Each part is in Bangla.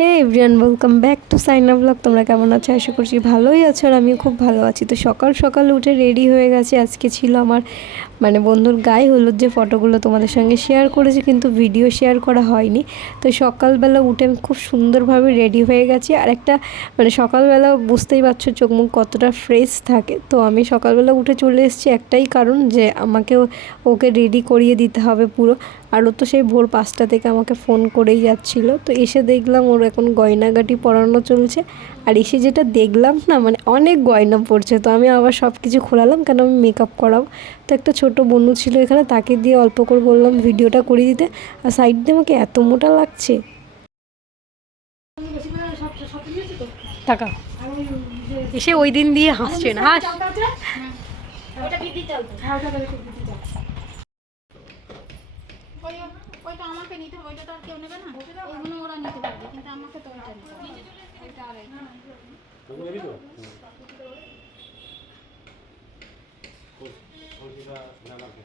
Hey everyone, welcome back to Saina blog. তোমরা কেমন আছো? আশা করছি ভালোই আছো, আর আমিও খুব ভালো আছি। তো সকাল সকাল উঠে রেডি হয়ে গেছে। আজকে ছিল আমার বন্ধুর গায়ে হলুদ, যে ফটোগুলো তোমাদের সঙ্গে শেয়ার করেছি কিন্তু ভিডিও শেয়ার করা হয়নি। তো সকালবেলা উঠে আমি খুব সুন্দরভাবে রেডি হয়ে গেছি। আর একটা সকালবেলা বুঝতেই পারছো চোখ মুখ কতটা ফ্রেশ থাকে। তো আমি সকালবেলা উঠে চলে এসেছি একটাই কারণ, যে আমাকে ওকে রেডি করিয়ে দিতে হবে পুরো। আর ও তো সেই ভোর 5টা থেকে আমাকে ফোন করেই যাচ্ছিলো। তো এসে দেখলাম ওর এখন গয়নাগাটি পরানো চলছে। আর এসে যেটা দেখলাম না, অনেক গয়না পড়ছে। তো আমি আবার সব কিছু খোলালাম, কেন আমি মেকআপ করাবো। তো একটা ছোট বন্ধু ছিল এখানে, তাকে দিয়ে অল্প করে বললাম ভিডিওটা করিয়ে দিতে। আর সাইড দিয়ে আমাকে এত মোটা লাগছে। টাকা এসে ওই দিন দিয়ে হাসছে না, হাস। ওইটা আমাকে নিতে হবে, ওইটা তো আর কেউ নেবে না। ওইগুলো ওরা নিতে পারবে, কিন্তু আমাকে তো ওইটা নিতে হবে। ওইটা আর এইটা ওগুলো নিবি তো ওইটা না লাগে।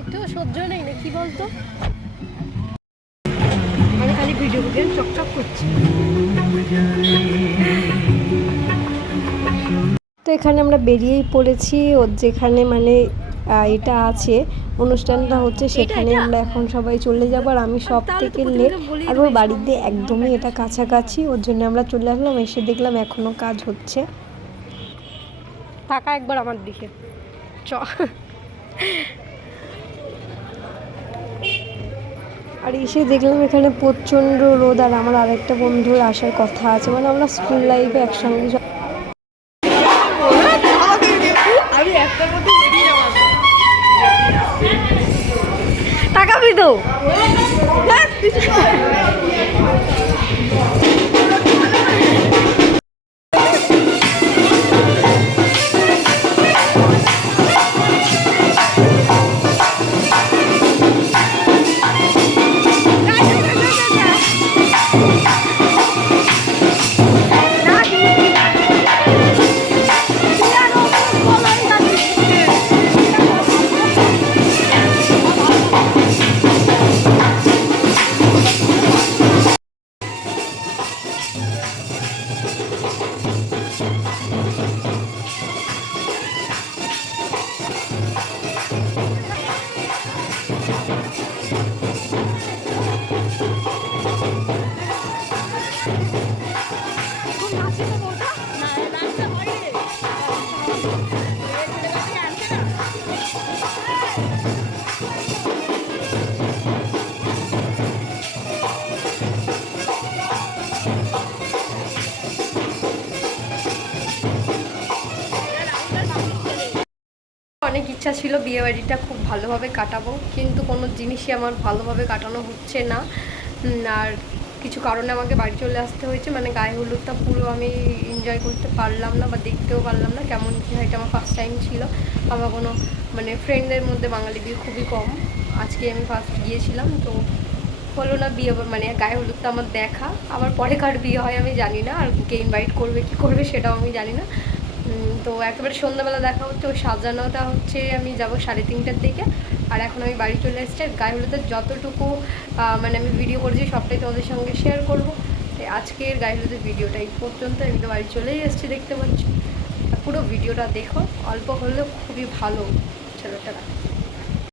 একটু সহ্য নেই না, কি বলতো, আমি খালি ভিডিও গেম চকচক করছি। তো এখানে আমরা বেরিয়েই পড়েছি। ওর যেখানে এটা আছে, অনুষ্ঠানটা হচ্ছে, সেখানে আমরা এখন সবাই চলে যাবো। আর আমি সব থেকে লেট, আর ওর বাড়িতে একদমই এটা কাছাকাছি, ওর জন্য আমরা চলে আসলাম। এসে দেখলাম এখনো কাজ হচ্ছে। টাকা একবার আমার দিকে চ। আর এসে দেখলাম এখানে প্রচণ্ড রোদ। আর আমার আরেকটা বন্ধুর আসার কথা আছে, আমরা স্কুল লাইফে একসঙ্গে আমি একটা কথা বেরিয়ে যাবো। তাকাবি তো। অনেক ইচ্ছা ছিল বিয়েবাড়িটা খুব ভালোভাবে কাটাবো, কিন্তু কোনো জিনিসই আমার ভালোভাবে কাটানো হচ্ছে না। আর কিছু কারণে আমাকে বাড়ি চলে আসতে হয়েছে। গায়ে হলুদটা পুরো আমি এনজয় করতে পারলাম না, বা দেখতেও পারলাম না কেমন কী হয়। এটা আমার ফার্স্ট টাইম ছিল। আমার কোনো ফ্রেন্ডদের মধ্যে বাঙালি বিয়ে খুবই কম। আজকে আমি ফার্স্ট গিয়েছিলাম, তো হলো না বিয়ে, গায়ে হলুদটা আমার দেখা। আবার পরে কার বিয়ে হয় আমি জানি না, আর কে ইনভাইট করবে কী করবে সেটাও আমি জানি না। তো একেবারে সন্ধ্যাবেলা দেখা হচ্ছে। ওই সাজানোটা হচ্ছে আমি যাব 3:30টার দিকে। আর এখন আমি বাড়ি চলে এসেছি। আর গায়ে হলুদের যতটুকু আমি ভিডিও করেছি সবটাই তোমাদের সঙ্গে শেয়ার করবো। আজকের গায়ে হলুদের ভিডিওটা এই পর্যন্ত। আমি তো বাড়ি চলেই এসেছি, দেখতে পাচ্ছি। পুরো ভিডিওটা দেখো, অল্প হলেও খুবই ভালো ছেলেটারা।